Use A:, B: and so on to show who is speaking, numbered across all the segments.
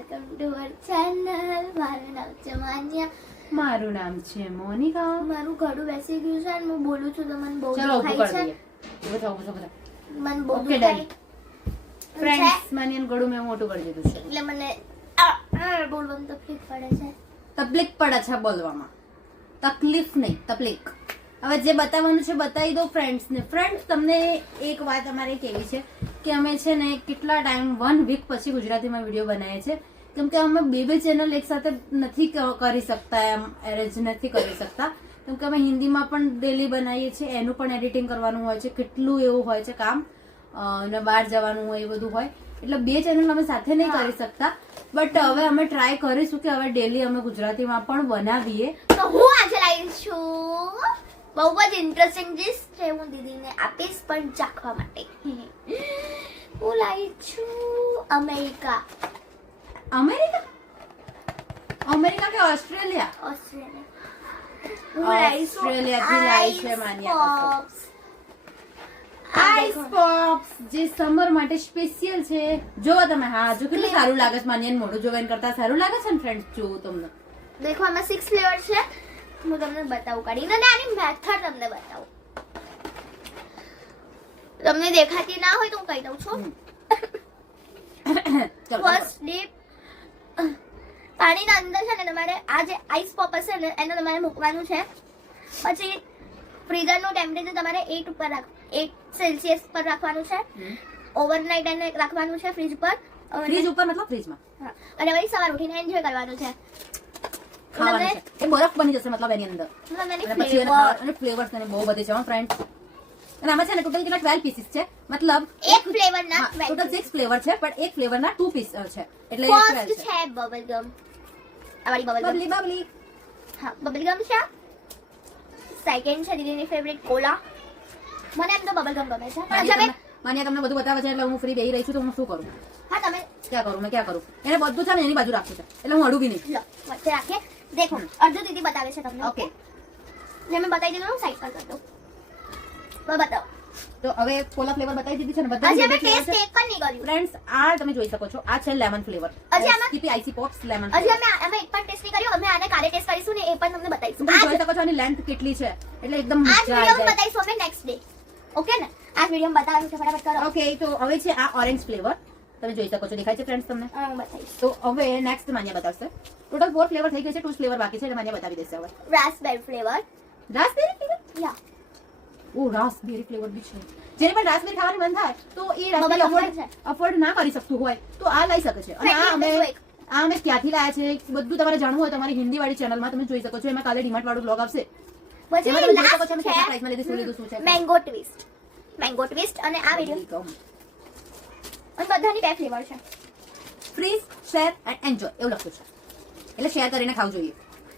A: Welcome to our channel મારું નામ છે માન્યા.
B: મારું નામ છે મોનિકા.
A: મારું ઘડું બેસી ગયું છે અને હું બોલું છું તો મને બહુ દુખાય છે
B: થાવ.
A: મને બહુ દુખાય
B: ફ્રેન્ડ્સ માનિયન ગળું મેં મોટું કરી દીધું છે.
A: એટલે મને બોલવાનું તકલીફ પડે છે.
B: તકલીફ પડે છે બોલવામાં. તકલીફ નહીં તકલીફ. હવે જે બતાવવાનું છે બતાવી દો ફ્રેન્ડ્સ ને ફ્રેન્ડ્સ તમને એક વાત અમારે કેવી છે કે અમે છે ને કેટલા ટાઈમ વન વીક પછી ગુજરાતીમાં વીડિયો બનાવીએ છે કેમ કે અમે બે બે ચેનલ એકસાથે નથી કરી શકતા એમ એરેન્જ નથી કરી શકતા. કેમ કે અમે હિન્દીમાં પણ ડેલી બનાવીએ છીએ એનું પણ એડિટિંગ કરવાનું હોય છે કેટલું એવું હોય છે કામ અને બહાર જવાનું હોય એ બધું હોય. એટલે બે ચેનલ અમે સાથે નહીં કરી શકતા. બટ હવે અમે ટ્રાય કરીશું કે હવે ડેલી અમે ગુજરાતીમાં પણ બનાવીએ.
A: તો હું આજે લાવી છું? બહુ જ ઇન્ટરેસ્ટિંગ ડિશ છે હું દીદીને આપીશ પણ ચાખવા માટે. હું લાવી છું અમેરિકા.
B: અમેરિકા? અમેરિકા કે ઓસ્ટ્રેલિયા?
A: ઓસ્ટ્રેલિયા. ઓસ્ટ્રેલિયા લાવી છે
B: માન્યા આઈસ પોપ્સ જે સમર માટે સ્પેશિયલ છે. જોવો તમે હા જો કેટલું સારું લાગે છે માન્યાને મોઢું જોગાઈન કરતા સારું લાગે છે ને ફ્રેન્ડ જોવો તમને.
A: દેખો આમાં સિક્સ ફ્લેવર છે. હું તમને બતાવું કાઢીને અને આની મેથડ તમને બતાવું. તમને દેખાતી ના હોય તો હું કહી દઉં છું. ફર્સ્ટ ડીપ પાણીના અંદર છે ને તમારે આ જે આઈસ પોપ હશે ને એને તમારે મૂકવાનું છે. પછી ફ્રીઝરનું ટેમ્પરેચર તમારે એટ ઉપર રાખ એટ સેલ્સિયસ પર રાખવાનું છે. ઓવરનાઇટ એને રાખવાનું છે ફ્રીજ પર.
B: ફ્રીજ ઉપર મતલબ ફ્રીજમાં.
A: અને વળી સવાર ઉઠીને એન્જોય કરવાનું છે.
B: ખાવાનું છે. એ બરફ બની જશે મતલબ એની અંદર. અને પછી અને ફ્લેવર્સ અને બહુ બધી છે ફ્રેન્ડ અને આમાં છે ને ટોટલ કેટલા 12 પીસીસ છે. મતલબ
A: એક ફ્લેવર ના
B: ટોટલ ફ્લેવર છે પણ એક ફ્લેવર ના ટુ પીસ છે. એટલે 12 છે.
A: છે બબલ ગમ આ વાળી બબલ
B: બબલી બબલી.
A: હા બબલ ગમ છે. સેકન્ડ છે દીદીની ફેવરિટ કોલા મને એમ તો બબલ ગમ ગમે છે. પણ
B: માન્યા તમને બધું બતાવે છે એટલે હું ફ્રી બેહી રહી છું તો હું શું કરું?
A: હા તમે
B: ક્યાં કરું? મેં ક્યાં કરું? એને બધું છે ને એની બાજુ રાખવું છે. એટલે હું અડું બી નહીં.
A: લો વચ્ચે રાખીએ દેખો અડધું દીદી બતાવે છે તમને
B: ઓકે.
A: ને મેં બતાવી દીધું સાઈડ કરી દઉં. બતાવો.
B: તો હવે કોલા ફ્લેવર બતાવી દીધી છે ને બધા
A: આજે અમે ટેસ્ટ એક પણ નહીં કર્યું.
B: ફ્રેન્ડ્સ આ તમે જોઈ શકો છો. આ છે લેમન ફ્લેવર
A: આજે અમે
B: સ્કીપી આઈસી પોપ્સ લેમન
A: આજે અમે અમે એક પણ ટેસ્ટ નહીં કર્યું અમે આને કાલે ટેસ્ટ કરીશું ને એ પણ તમને બતાવીશું.
B: તમે જોઈ શકો છો આની લેન્થ કેટલી છે. એટલે એકદમ
A: વિડીયોમાં
B: જાય.
A: બતાવીશું અમે નેક્સ્ટ ડે ઓકે ને? આ વીડિયો બતાવીશું ફટાફટ કરો.
B: ઓકે તો હવે છે આ ઓરેન્જ ફ્લેવર તમે જોઈ શકો છો દેખાય છે ફ્રેન્ડ્સ તમને? તો હવે નેક્સ્ટ માન્યા બતાવશે. ટોટલ ફોર ફ્લેવર થઈ ગઈ છે ટુ ફ્લેવર બાકી છે એટલે માન્યા બતાવી દેશે હવે.
A: રાસબેરી ફ્લેવર
B: રાસબેરી ફ્લેવર
A: યા
B: ઓ રાસબેરી ફ્લેવર બી છે. જેને પણ રાસબેરી ખાવાનું મન થાય તો એ રાસબેરી અફોર્ડ અફોર્ડ ના કરી શકતું હોય તો આ લઈ શકે છે. અને આ અમે આ અમે ક્યાંથી લાયા છે? બધું તમારે જાણવું હોય તમારી હિન્દી વાળી ચેનલમાં તમે જોઈ શકો છો. એમાં કાલે ડીમાર્ટ વાળું બ્લોગ આવશે.
A: પછી
B: એમાં તમે જોઈ શકો છો
A: મેંગો ટ્વિસ્ટ મેંગો ટ્વિસ્ટ અને આ વીડિયો બધાની બે ફ્લેવર છે.
B: ફ્રીઝ શેર એન્ડ એન્જોય એવું લખ્યું છે. એટલે શેર કરીને ખાવું જોઈએ.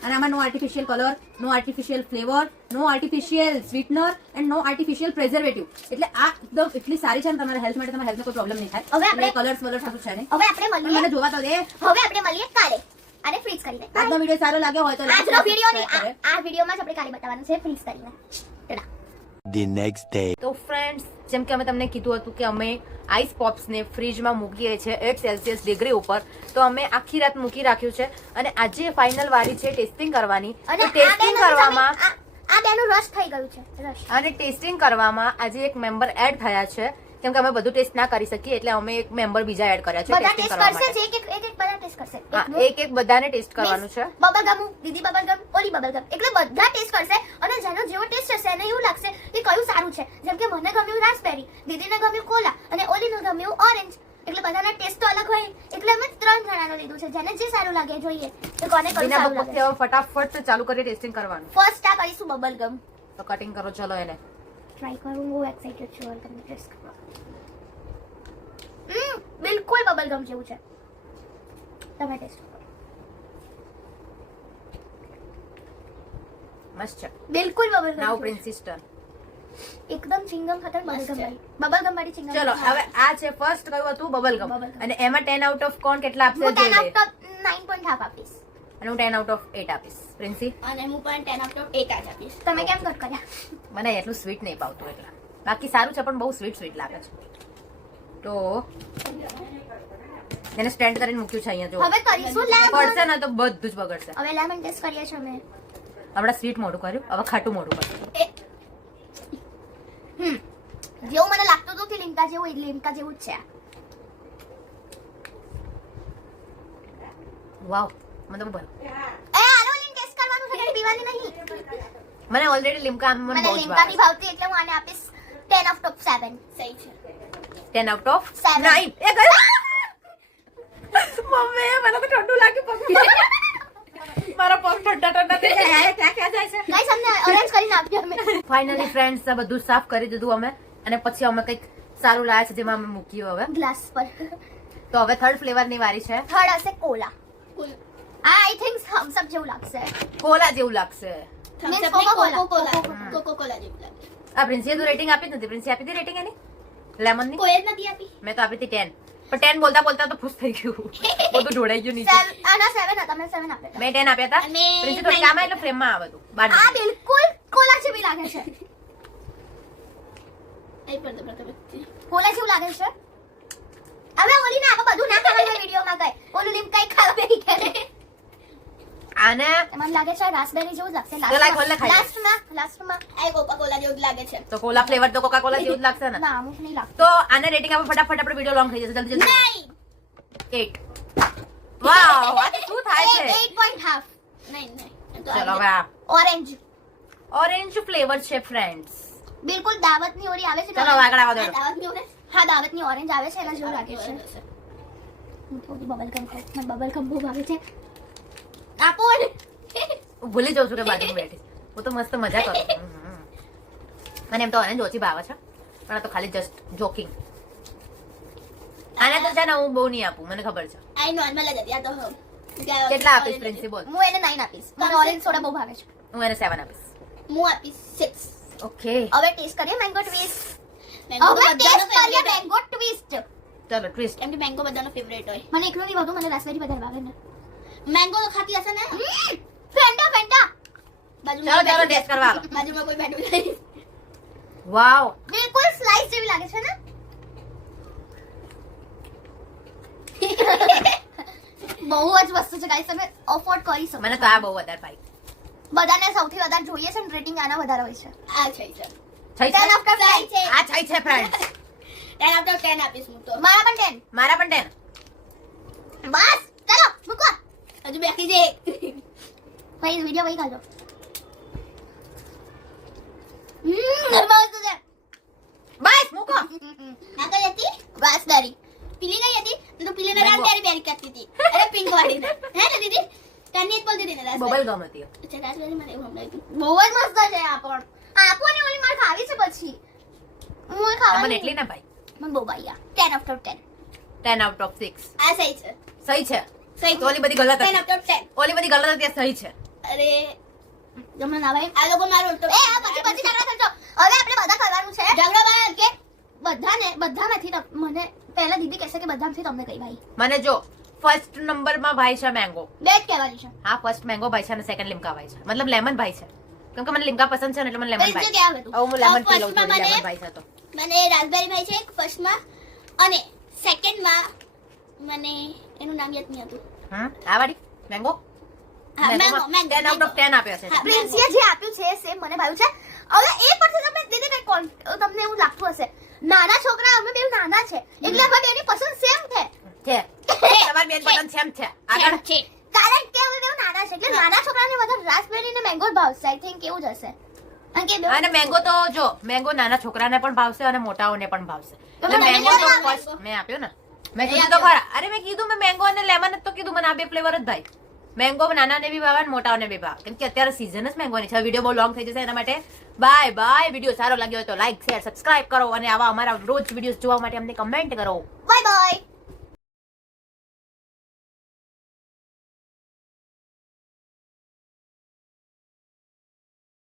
B: અને આમાં no artificial colour no artificial flavour no artificial sweetener and no artificial preservative એટલે આ એકદમ એટલી સારી છે ને તમારા હેલ્થ માટે તમારા હેલ્થને કોઈ પ્રોબ્લેમ નહીં થાય.
A: હવે આપણે-
B: કલર્સ વલર્સ કશું છે ને?
A: હવે આપણે મળીએ.
B: મને જોવા તો દે.
A: હવે આપણે મળીએ કાલે. અને ફ્રીઝ કરીને.
B: આજનો વીડિયો સારો લાગ્યો હોય તો
A: આજનો
B: વિડિયો
A: વીડિયો ને
B: subscribe કરે.
A: આ વિડીયોમાં જ આપણે કાલે બતાવવાનું છે ફ્રીઝ કરીને.
C: The next day.
B: તો ફ્રેન્ડ્સ જેમ કે અમે તમને કીધું હતું કે અમે આઈસ પોપ્સને ફ્રીજમાં મૂકીએ છીએ એટ સેલ્સિયસ ડિગ્રી ઉપર તો અમે આખી રાત મૂકી રાખ્યું છે અને આજે ફાઇનલ વારી છે ટેસ્ટિંગ કરવાની.
A: અને
B: ટેસ્ટિંગ કરવામાં
A: આ- બેનું રસ થઈ ગયું છે રસ
B: અને ટેસ્ટિંગ કરવામાં આજે એક મેમ્બર એડ થયા છે. કેમ કે અમે બધું ટેસ્ટ ના કરી શકીએ એટલે અમે એક મેમ્બર બીજા એડ કર્યા છે
A: બધા
B: ટેસ્ટિંગ
A: ટેસ્ટ
B: કરવા
A: કરશે
B: માટે.
A: જે એક એક એક બધા ટેસ્ટ કરશે.
B: હા એક એક બધાને ટેસ્ટ કરવાનું છે.
A: બબલ ગમ દીદી બબલ ગમ ઓલી બબલ ગમ એટલે બધા ટેસ્ટ કરશે અને જેનો જેવો ટેસ્ટ હશે એને એવું લાગશે કે કયું સારું છે? જેમ કે મને ગમ્યું રાસબેરી દીદીને ગમ્યું કોલા અને ઓલીને ગમ્યું ઓરેન્જ એટલે બધાના ટેસ્ટ તો અલગ હોય. એટલે અમે ત્રણ જણાનું લીધું છે. જેને જે સારું લાગે જોઈએ. તો કોને કયું સારું લાગે
B: ફટાફટ ચાલુ કરી ટેસ્ટિંગ કરવાનું.
A: ફર્સ્ટ આ કરીશું બબલ ગમ
B: તો કટિંગ કરો ચલો એને.
A: ટ્રાય કરું હું એક્સાઇટેડ છું ગમ ટેસ્ટ કરવા. હમ બિલકુલ બબલ ગમ જેવું છે. તમે ટેસ્ટ
B: મસ્ત છે.
A: બિલકુલ બબલ ગમ
B: પ્રિન્સ સિસ્ટર
A: એકદમ ચિંગમ ખાતર બબલ ગમ વાળી બબલ ગમ વાળી ચિંગમ
B: ચલો હવે આ છે ફર્સ્ટ કયું હતું બબલ ગમ. અને એમાં 10 આઉટ ઓફ કોણ કેટલા આપશે
A: હું ટેન
B: જોઈ લે
A: out of nine point half આપીશ.
B: અને હું 10 આઉટ ઓફ 8 આપીશ. પ્રિન્સી?
A: અને હું પણ ટેન આઉટ ઓફ એટ જ આપીશ. તમે કેમ કટ કર્યા?
B: મને એટલું સ્વીટ નહીં ભાવતું એટલા. બાકી સારું છે પણ બહુ સ્વીટ સ્વીટ લાગે છે. તો એને સ્ટેન્ડ કરીને મૂક્યું છે અહીંયા જો.
A: હવે કરીશું લેમન
B: પડશે ને તો બધું જ બગડશે.
A: હવે લેમન ટેસ્ટ કરીએ છીએ અમે.
B: આપણા સ્વીટ મોઢું કર્યું હવે ખાટું મોઢું કર્યું.
A: હમ જેવું મને લાગતું હતું કે લીમકા જેવું એ લીમકા જેવું જ છે આ.
B: વાવ મને તો બહુ ભાવ્યું.
A: એ આનો લીમ ટેસ્ટ કરવાનું છે કઈ પીવાની નહીં
B: મને ઓલરેડી લીમકા આમ મને
A: મને
B: બહુ જ
A: લીમકા
B: ભાવે
A: નહીં ભાવતી એટલે હું આને આપીશ 10 ઓફ ટોપ 7 સહી છે
B: ten out of
A: Seven.
B: Nine એ ગયો મમ્મી મને તો ઠંડુ લાગ્યું પગ મારો પગ ઠંડા ઠંડા થઈ જાય. હે, ક્યાં ક્યાં જાય છે?
A: ગાઈસ અમને ઓરેન્જ કરીને આપજો અમે.
B: ફાઇનલી ફ્રેન્ડ્સ આ બધું સાફ કરી દીધું અમે. અને પછી અમે કંઈક સારું લાયા છે જેમાં અમે મૂક્યું હવે.
A: ગ્લાસ પર.
B: તો હવે થર્ડ ફ્લેવરની વારી છે.
A: થર્ડ હશે કોલા આ આઈ થિંક થમ્સ અપ જેવું લાગશે.
B: કોલા જેવું લાગશે.
A: Thums Up coca
C: cola coca cola જેવું લાગે.
B: આ પ્રિન્સીએ તો રેટિંગ આપી જ નથી. પ્રિન્સી આપી હતી રેટિંગ એની? લેમનની
C: કોઈ જ નથી આપી.
B: મેં તો આપી હતી ટેન પણ ટેન બોલતા બોલતા તો ખુશ થઈ ગયું. બધું ઢોળાઈ ગયું નીચે.
A: આના સેવન હતા મેં સેવન આપ્યા
B: મેં ટેન આપ્યા હતા. પ્રિન્સી થોડી કામ એટલે ફ્રેમમાં આવે તું. બાર
A: આ બિલકુલ કોલા જેવી લાગે છે.
C: એ.
A: કોલા જેવું લાગે છે. હવે ઓલી ના બધું ના ખાવાનું વિડીયોમાં કઈ. ઓલું લીમ કઈ ખાવા બેહી કરે
B: આને
A: મને લાગે છે રાસબેરી જેવું જ લાગશે.
B: તો લાય ખોલ ને ખાઈ લે.
A: લાસ્ટમાં લાસ્ટમાં
C: આ કોકોકોલા જેવું લાગે છે.
B: તો કોલા ફ્લેવર તો કોકા કોલા જેવું જ લાગશે ને?
A: ના અમુક નહીં લાગતું.
B: તો આને રેટિંગ આપો ફટાફટ આપણે વિડિયો લોંગ થઈ જશે જલ્દી જલ્દી.
C: નહીં!
B: 8 વાવ આ શું થાય છે?
A: 8.5
C: નહીં નહીં.
B: ચલો હવે
A: ઓરેન્જ
B: ઓરેન્જ ફ્લેવર છે ફ્રેન્ડ્સ
A: બિલકુલ દાવતની ઓરી આવે છે.
B: ચલો આગળ
C: આવો દાવતની ઓરેન્જ?
A: હા દાવતની ઓરેન્જ આવે છે એના જેવું લાગે છે. થોડી બબલ ગમ બબલ ગમ બહુ ભાવે છે. આપો
B: હું ભૂલી જાઉં છું કે બાજુમાં બેઠી. હું તો મસ્ત મજા કરું મને એમ તો ઓરેન્જ ઓછી ભાવે છે પણ આ તો ખાલી જસ્ટ જોકિંગ આને તો છે ને હું બહુ નહીં આપું મને ખબર છે.
C: આઈ નોર્મલ જ હતી, આ તો
B: કેટલા આપીશ પ્રિન્સિપલ
A: હું એને 9 આપીશ. મને ઓરેન્જ સોડા બહુ ભાવે છે.
B: હું એને સેવન આપીશ.
C: હું આપીશ સિક્સ
B: ઓકે
A: હવે ટેસ્ટ કરીએ મેંગો ટ્વિસ્ટ હવે
C: બધાનો
A: ટેસ્ટ કરીએ
C: favourite હોય.
A: મેંગો ટ્વિસ્ટ
B: ચલો ટ્વિસ્ટ
C: એમ કે મેંગો બધાનો ફેવરેટ હોય.
A: મને એકલો નહીં ભાવતો મને રાસબેરી વધારે ભાવે ને.
C: Mango તો ખાતી હશે ને?
A: ફેન્ટા ફેન્ટા
C: બાજુમાં
B: ચાલો, ચાલો, ટેસ્ટ કરવા આવો.
C: બાજુમાં કોઈ બેઠું નહીં.
B: વાવ
A: બિલકુલ સ્લાઇસ જેવી લાગે છે ને બહુ જ વસ્તુ છે ગાઈસ તમે અફોર્ડ કરી શકો
B: મને તો આ બહુ વધારે ભાઈ
A: બધાને સૌથી વધારે જોઈએ છે ને રેટિંગ આના વધારે હોય છે
C: આ છે છે.
B: છઈ છે
C: છે.
B: આ થઈ છે ફ્રેન્ડ્સ
C: Ten out of આપીશ હું તો.
A: મારા પણ ટેન
B: મારા પણ ટેન
A: બસ
C: હજુ બાકી છે.
A: ભાઈ વીડિયો વહી કાઢો મસ્ત છે
B: બસ મૂકો
C: આ હતી?
A: રાસબેરી
C: પીલી નહીં હતી? હું તો પીલીને
B: Mango.
C: રાસબેરી બેરી કરતી હતી. અરે pink વાળીને. હે ને દીદી? તને જ બોલતી હતી ને
B: બબલ ગમ હતી
C: અચ્છા, રાસબેરી મને એવું સંભળાયું.
A: બહુ જ મસ્ત છે આ પણ આપો ને ઓલી મારે ખાવી છે પછી હું ખાવાની
B: મને એટલી ના ભાઈ
A: મને બહુ ભાઈ આ 10 after 10
B: ten out of six
C: આ સહી છે.
B: સહી છે
C: સહી
B: તો ઓલી બધી ગલત હતી. ઓલી બધી ગલત હતી સહી છે.
C: અરે
A: જમણ ના ભાઈ
C: આ લોકો મારો ઉલટો
A: એ આ પછી પછી ઝઘડા થશો હવે આપણે બધા કરવાનું છે.
C: ઝઘડો બંધ.
A: કે બધાને બધામાંથી મને પહેલા દીદી કહેશે કે બધામાંથી તમને કઈ ભાઈ.
B: મને જો ફર્સ્ટ નંબરમાં ભાઈ છે મેંગો
A: બે જ કહેવાની છે.
B: હા ફર્સ્ટ મેંગો ભાઈ છે અને સેકન્ડ લીમકા ભાઈ છે. મતલબ લેમન ભાઈ છે. કેમ કે મને લીમકા પસંદ છે એટલે મને લેમન ભાઈ.
A: જગ્યાએ આવે તું
B: હવે હું લેમન પી લઉં છું લેમન ભાઈ છે તો.
C: મને રાસબેરી ભાઈ છે ફર્સ્ટમાં અને સેકન્ડમાં મને એનું નામ યાદ નહીં હતું
B: હમ? આ વાળી? મેંગો
C: હા mango mango
B: ten out of ten આપ્યો છે.
C: હા.
A: પ્રિન્સીએ જે આપ્યું છે સેમ મને ભાવ્યું છે. હવે એ પરથી તમને દીદી કઈ કોન તમને એવું લાગતું હશે. નાના છોકરા અમે બે નાના છે. એટલે અમે બેની પસંદ સેમ છે.
B: છે. તમારી બેન પસંદ સેમ છે. આગળ.
C: છે.
A: કારણ કે અમે બે નાના છે એટલે નાના છોકરાને વધારે રાસબેરી ને મેંગો ભાવશે આઈ થિંક એવું જ હશે.
B: અને મેંગો તો જો મેંગો નાના છોકરાને પણ ભાવશે અને મોટાઓને પણ ભાવશે. એટલે મેંગો તો
A: મેંગો
B: મેં આપ્યો ને. મેં કીધું તો. ખરા. અરે મેં કીધું મેં મેંગો અને લેમન તો કીધું. મને આ બે ફ્લેવર જ ભાઈ. મેંગો નાનાને બી ભાવે અને મોટાઓને બી ભાવે. કેમ કે અત્યારે સીઝન જ મેંગોની છે. વીડિયો બહુ લોંગ થઈ જશે એના માટે. બાય બાય વીડિયો સારો લાગ્યો હોય તો લાઈક શેર સબસ્ક્રાઇબ કરો અને આવા અમારા રોજ વીડિયો જોવા માટે અમને કમેન્ટ કરો.
A: Bye bye